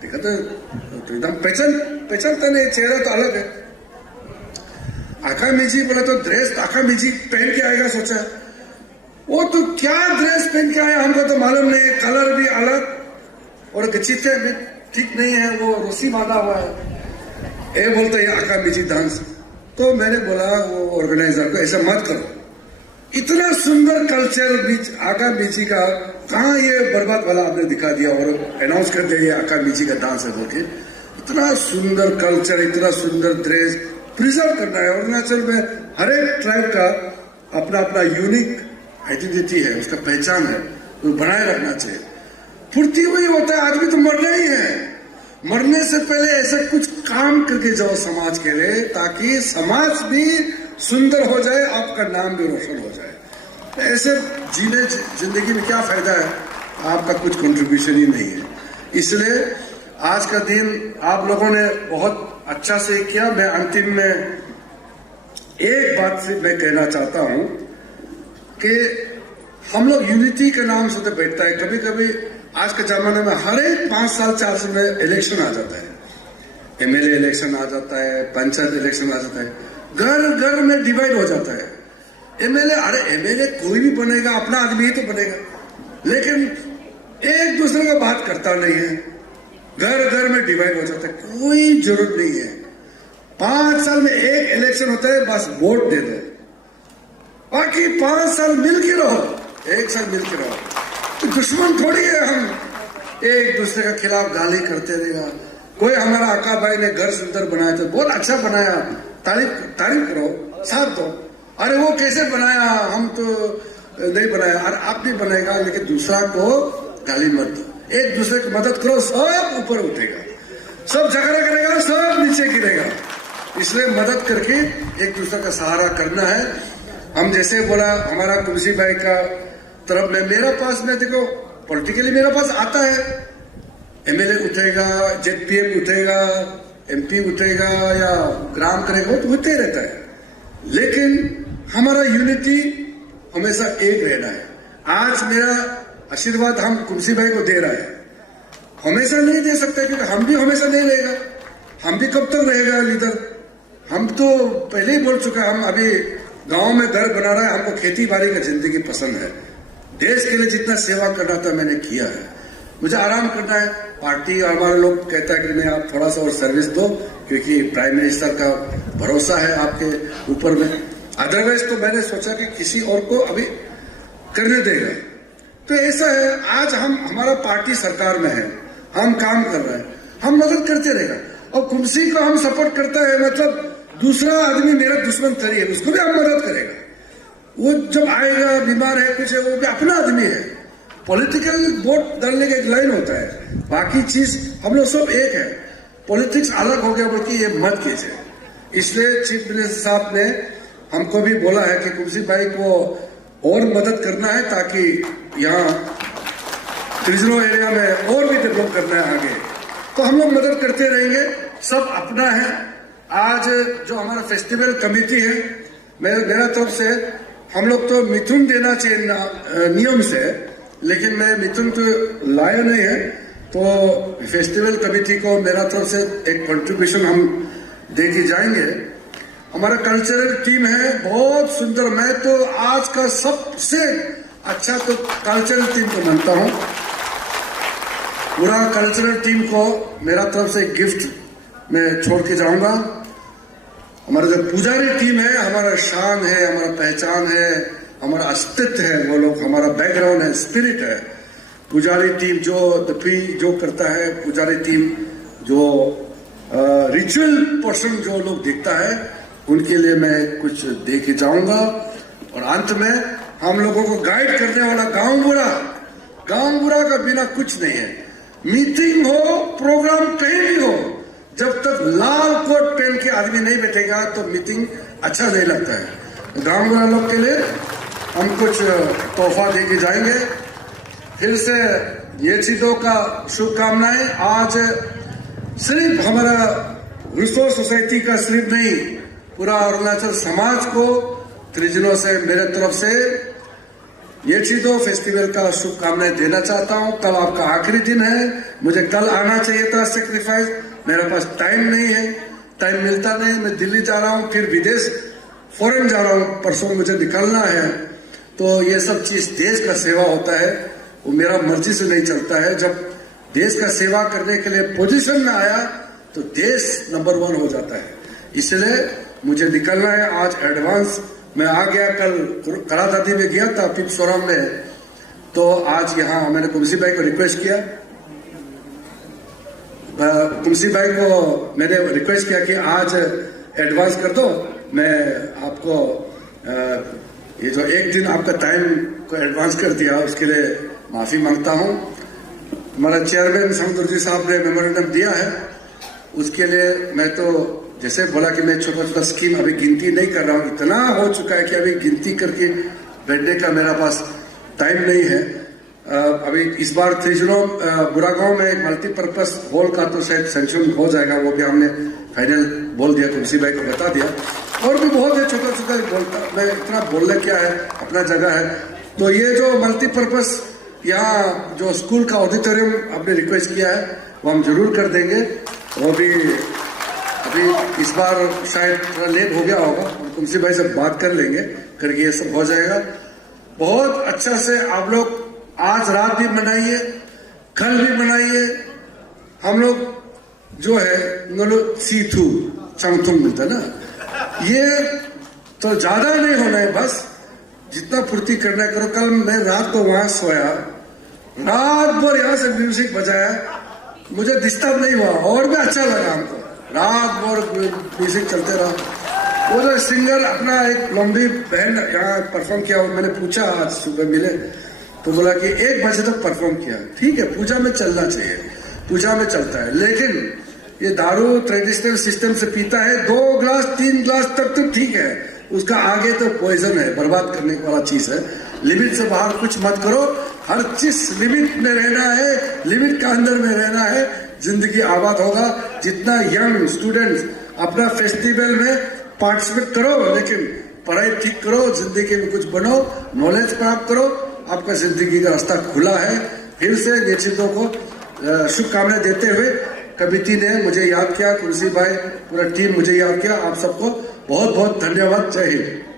देखा तो एकदम पहचानता नहीं, चेहरा तो अलग है। आका मिजी बोला तो ड्रेस आका मिजी पहन के आएगा, सोचा वो तो क्या ड्रेस पहन के आया हमको तो मालूम नहीं, कलर भी अलग और गचिते भी ठीक नहीं है, वो रस्सी बांधा हुआ है। ये बोलते हैं आका मिजी डांस, तो मैंने बोला वो ऑर्गेनाइजर को ऐसा मत करो, इतना सुंदर कल्चर बीच आका मिजी का कहाँ ये बर्बाद वाला आपने दिखा दिया और अनाउंस कर दिया ये आका मिजी का डांस है बोल के। इतना सुंदर कल्चर, इतना सुंदर ड्रेस प्रिजर्व करना है। अरुणाचल में हर एक ट्राइब का अपना अपना यूनिक आइडेंटिटी है, उसका पहचान है, वो बनाए रखना चाहिए। फुर्ती वही होता है, आदमी तो मरना ही है, मरने से पहले ऐसा कुछ काम करके जाओ समाज के लिए, ताकि समाज भी सुंदर हो जाए, आपका नाम भी रोशन हो जाए। ऐसे जीने जिंदगी में क्या फायदा है, आपका कुछ कंट्रीब्यूशन ही नहीं है। इसलिए आज का दिन आप लोगों ने बहुत अच्छा से किया। मैं अंतिम में एक बात से मैं कहना चाहता हूं कि हम लोग यूनिटी के नाम से तो बैठता है, कभी कभी आज के जमाने में हर एक 5 साल 4 साल में इलेक्शन आ जाता है, एमएलए इलेक्शन आ जाता है, पंचायत इलेक्शन आ जाता है, घर घर में डिवाइड हो जाता है। एमएलए, अरे एमएलए कोई भी बनेगा, अपना आदमी ही तो बनेगा, लेकिन एक दूसरे का बात करता नहीं है, घर घर में डिवाइड हो जाता है। कोई जरूरत नहीं है, 5 साल में एक इलेक्शन होता है, बस वोट दे दो, बाकी 5 साल मिल के रहो, 1 साल मिल के रहो। तो दुश्मन थोड़ी है हम एक दूसरे के खिलाफ गाली करते रहेगा। कोई हमारा आका भाई ने घर सुंदर बनाया तो बहुत अच्छा बनाया, तारीफ करो, साथ दो। अरे वो कैसे बनाया, हम तो नहीं बनाया, अरे आप नहीं बनाएगा, लेकिन दूसरा को गाली मत दो, एक दूसरे की मदद करो, सब ऊपर उठेगा, सब झगड़ा करेगा, सब नीचे गिरेगा। इसलिए मदद करके एक दूसरे का सहारा करना है। हम जैसे बोला हमारा कुर्सी भाई का तरफ में, मेरा पास में देखो पॉलिटिकली मेरा पास आता है, एमएलए उठेगा, जेडपीएम उठेगा, एमपी उठेगा या ग्राम करेगा, वो तो होते ही रहता है, लेकिन हमारा यूनिटी हमेशा एक रहना है। आज मेरा आशीर्वाद हम कुर्सी भाई को दे रहा है, हमेशा नहीं दे सकते, क्योंकि हम भी हमेशा नहीं रहेगा, हम भी कब तक रहेगा लीडर। हम तो पहले ही बोल चुके हैं, हम अभी गांव में घर बना रहा है, हमको खेती बाड़ी का जिंदगी पसंद है। देश के लिए जितना सेवा करना था मैंने किया है, मुझे आराम करना है। पार्टी और हमारे लोग कहता है कि नहीं आप थोड़ा सा और सर्विस दो, क्योंकि प्राइम मिनिस्टर का भरोसा है आपके ऊपर में। अदरवाइज तो मैंने सोचा कि किसी और को अभी करने देगा। तो ऐसा है, आज हम हमारा पार्टी सरकार में है, हम काम कर रहे हैं, हम मदद करते रहेगा। और कुमसी को हम सपोर्ट करता है, मतलब दूसरा आदमी मेरा दुश्मन थरी है, उसको भी हम मदद करेगा। वो जब आएगा बीमार है कुछ है, वो भी अपना आदमी है। पॉलिटिकल वोट डालने का एक लाइन होता है, बाकी चीज हम लोग सब एक है। पॉलिटिक्स अलग हो गया बल्कि ये मत कीजिए। इसलिए चीफ मिनिस्टर साहब ने हमको भी बोला है कि कुमसी भाई को और मदद करना है, ताकि यहाँ त्रिजुनो एरिया में और भी डेवलप करना है आगे। तो हम लोग मदद करते रहेंगे, सब अपना है। आज जो हमारा फेस्टिवल कमेटी है, मेरा तरफ से हम लोग तो मिथुन देना चाहिए नियम से, लेकिन मैं मिथुन तो लाया नहीं है, तो फेस्टिवल कमेटी को मेरा तरफ से एक कंट्रीब्यूशन हम दे के जाएंगे। हमारा कल्चरल टीम है बहुत सुंदर, मैं तो आज का सबसे अच्छा तो कल्चरल टीम को मानता हूं। पूरा कल्चरल टीम को मेरा तरफ से गिफ्ट मैं छोड़ के जाऊंगा। हमारा जो पुजारी टीम है, हमारा शान है, हमारा पहचान है, हमारा अस्तित्व है, वो लोग हमारा बैकग्राउंड है, स्पिरिट है। पुजारी टीम जो करता है, पुजारी टीम जो रिचुअल पर्सन जो लोग देखता है, उनके लिए मैं कुछ दे के जाऊंगा। और अंत में हम लोगों को गाइड करने वाला गांव बुरा का बिना कुछ नहीं है। मीटिंग हो, प्रोग्राम कहीं भी हो, जब तक लाल कोट पहन के आदमी नहीं बैठेगा तो मीटिंग अच्छा नहीं लगता है। गांव बुरा लोग के लिए हम कुछ तोहफा दे के जाएंगे। फिर से ये चीजों का शुभकामनाएं। आज सिर्फ हमारा रिसोर्स सोसाइटी का सिर्फ नहीं, पूरा अरुणाचल समाज को त्रिजुनो से मेरे तरफ से ये चीजों फेस्टिवल का शुभकामनाएं देना चाहता हूं। कल आपका आखिरी दिन है, मुझे कल आना चाहिए था सेक्रीफाइस, मेरे पास टाइम नहीं है, टाइम मिलता नहीं। मैं दिल्ली जा रहा हूं, फिर विदेश फॉरेन जा रहा हूं, परसों मुझे निकलना है। तो ये सब चीज देश का सेवा होता है, वो मेरा मर्जी से नहीं चलता है। जब देश का सेवा करने के लिए पोजीशन में आया तो देश नंबर 1 हो जाता है। इसलिए मुझे निकलना है आज एडवांस। मैं आ गया, कल करादादी में गया था, पिपसोराम में, तो आज यहाँ मैंने कुमसी भाई को रिक्वेस्ट किया, कुमसी भाई को मैंने रिक्वेस्ट किया कि आज एडवांस कर दो। मैं आपको ये जो एक दिन आपका टाइम को एडवांस कर दिया, उसके लिए माफी मांगता हूँ। हमारा चेयरमैन समदुर्जी साहब ने मेमोरेंडम दिया है, उसके लिए मैं तो जैसे बोला कि मैं छोटा छोटा स्कीम अभी गिनती नहीं कर रहा हूँ, इतना हो चुका है कि अभी गिनती करके बैठने का मेरा पास टाइम नहीं है। अभी इस बार त्रिजुनो बुरागांव में एक मल्टीपर्पज हॉल का तो शायद सेंक्शन हो जाएगा, वो भी हमने फाइनल बोल दिया, तुलसी भाई को बता दिया। और भी बहुत है छोटा छोटा बोलता, मैं इतना बोलना क्या है, अपना जगह है। तो ये जो मल्टीपर्पज यहाँ जो स्कूल का ऑडिटोरियम आपने रिक्वेस्ट किया है, वो हम जरूर कर देंगे। वो भी अभी इस बार शायद थोड़ा लेट हो गया होगा, तुमसे भाई से बात कर लेंगे, करके ये सब हो जाएगा। बहुत अच्छा से आप लोग आज रात भी मनाइए, कल भी मनाइए। हम लोग जो है सीथू चंगथुंग मिलता ना, ये तो ज्यादा नहीं होना है, बस जितना पूर्ति करना करो। कल मैं रात को वहां सोया, रात भर यहाँ से म्यूजिक बजाया, मुझे डिस्टर्ब नहीं हुआ और भी अच्छा लगा हमको। रात भर म्यूजिक चलते रहा। वो जो सिंगर अपना एक लंबी बैंड यहाँ परफॉर्म किया, मैंने पूछा आज सुबह मिले तो बोला कि 1 बजे तक परफॉर्म किया। ठीक है, पूजा में चलना चाहिए, पूजा में चलता है, लेकिन ये दारू ट्रेडिशनल सिस्टम से पीता है, 2 ग्लास 3 ग्लास तक तो ठीक है, उसका आगे तो पॉइजन है, बर्बाद करने वाला चीज है। लिमिट से बाहर कुछ मत करो, हर चीज लिमिट में रहना है, लिमिट के अंदर में रहना है, जिंदगी आबाद होगा। जितना यंग स्टूडेंट्स अपना फेस्टिवल में पार्टिसिपेट करो, लेकिन पढ़ाई ठीक करो, जिंदगी में कुछ बनो, नॉलेज प्राप्त करो, आपका जिंदगी का रास्ता खुला है। फिर से ये चीजों को शुभकामनाएं देते हुए कमेटी ने मुझे याद किया, तुलसी भाई, पूरा टीम मुझे याद किया। आप सबको बहुत बहुत धन्यवाद। जय हिंद।